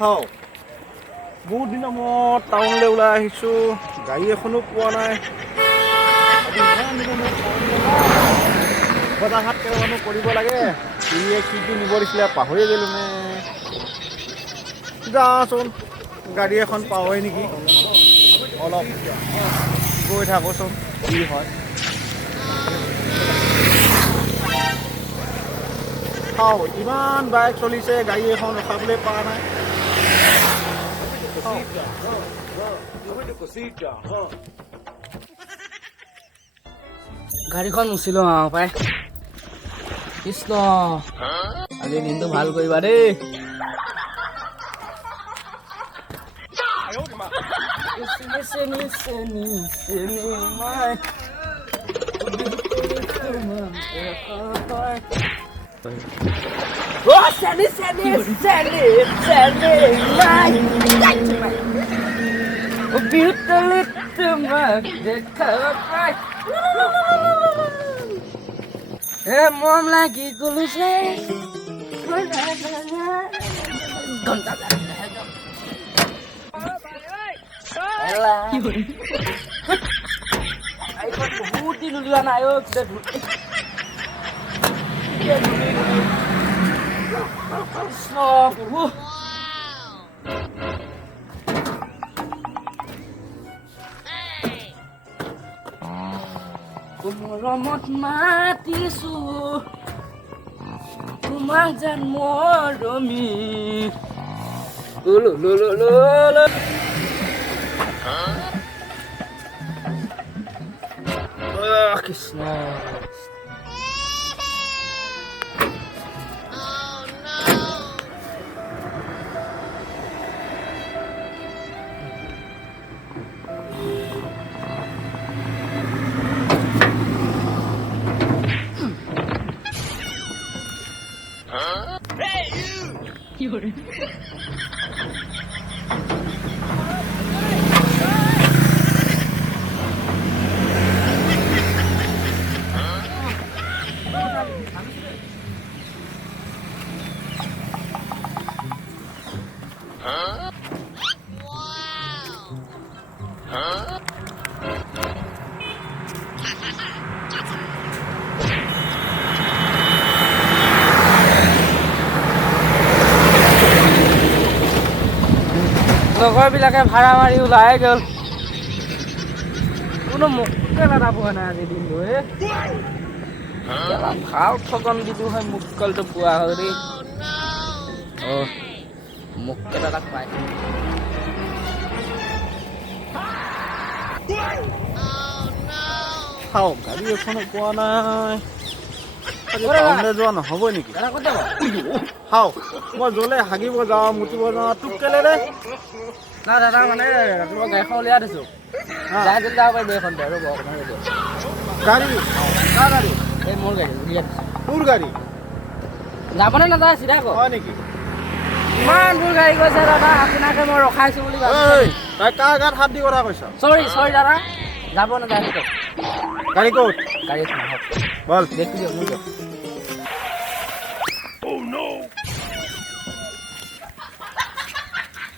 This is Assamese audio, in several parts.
হাও বহুত দিনৰ মূৰত টাউনলৈ ওলাই আহিছোঁ গাড়ী এখনো পোৱা নাই বজাৰহাট কেইটামানো কৰিব লাগে ইয়ে কি নিব দিছিলে পাহৰি গ'লো নে যাওঁচোন গাড়ী এখন পাওঁৱেই নেকি অলপ গৈ থাকোঁচোন কি হয় চাওঁ ইমান বাইক চলিছে গাড়ী এখন ৰখাবলৈ পৰা নাই গাড়ীখন মুচিলো পাই কৃষ্ণ আজি দিনটো ভাল কৰিবা দেই মৰম লাগি গলো যে বহুত দিন উলিওৱা নাই কৃষ্ণ প্ৰভু মৰমত মাতিছো তোমাক যেন মৰমি কৃষ্ণ লগৰবিলাকে ভাড়া মাৰি ওলাই গ'ল কোনো মোকে দাদা পোৱা নাই আজি দিনটো ভাল ঠগন দিলো হয় মোকলটো পোৱা হয় দেই মোকে দাদাক পাই চাওঁ গাড়ী এখনো পোৱা নাই টাউনলৈ যোৱা নহ'ব নেকি চাওঁ মই য'লে হাগিব যাওঁ মুতিব যাওঁ তোক কেলে দে না দাদা মানে ৰাতিপুৱা গাড়ীখন উলিয়াই দিছোঁ যাই যদি যাব পাৰিব এইখন ৰ'ব গাড়ী কাৰ গাড়ী এই মোৰ গাড়ী উলিয়াই দিছোঁ তোৰ গাড়ী যাবনে নাযায় চিধা কওক হয় নেকি ইমান দূৰ গাড়ী গৈছে দাদা আপোনাকে মই ৰখাইছোঁ বুলি ভাবিছোঁ তই কাৰ গাত হাত দি কথা কৈছ চৰি দাদা যাব নাযায় কওক গাড়ী ক'ত গাড়ী এখন হওক বল দেখি দিয়ক মোৰ দিয়ক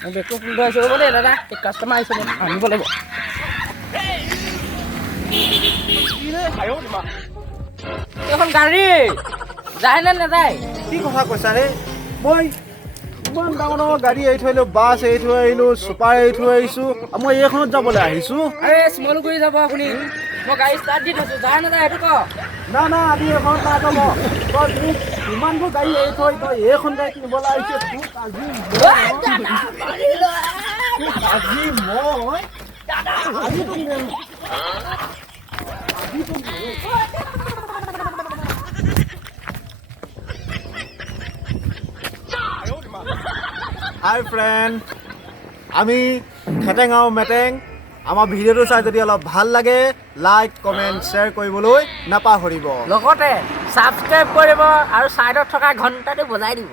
বেগটো ফুল ধৰিছে হ'ব দেই দাদা এই কাষ্টমাৰ আহিছে মই আনিব লাগিব এইখন গাড়ী যায় নে নাযায় কি কথা কৈছা ৰে মই ইমান ডাঙৰ ডাঙৰ গাড়ী এৰি থৈ আহিলোঁ বাছ এৰি থৈ আহিলোঁ চুপাৰ এৰি থৈ আহিছোঁ মই এইখনত যাবলৈ আহিছোঁ আৰে শিমলুগুৰি যাব আপুনি মই গাড়ী ষ্টাৰ্ট দি থৈছোঁ যায় নাযায় সেইটো কওক না আমি এইখনত নাযাব তই মোক ইমানবোৰ গাড়ী এৰি থৈ তই এইখন গাড়ী কিনিবলৈ আহিছোঁ তোক আজি মই হাই ফ্ৰেণ্ড আমি খেটেঙাও মেটেং আমাৰ ভিডিঅ'টো চাই যদি অলপ ভাল লাগে লাইক কমেণ্ট শ্বেয়াৰ কৰিবলৈ নাপাহৰিব লগতে ছাবস্ক্ৰাইব কৰিব আৰু ছাইডত থকা ঘণ্টাটো বজাই দিব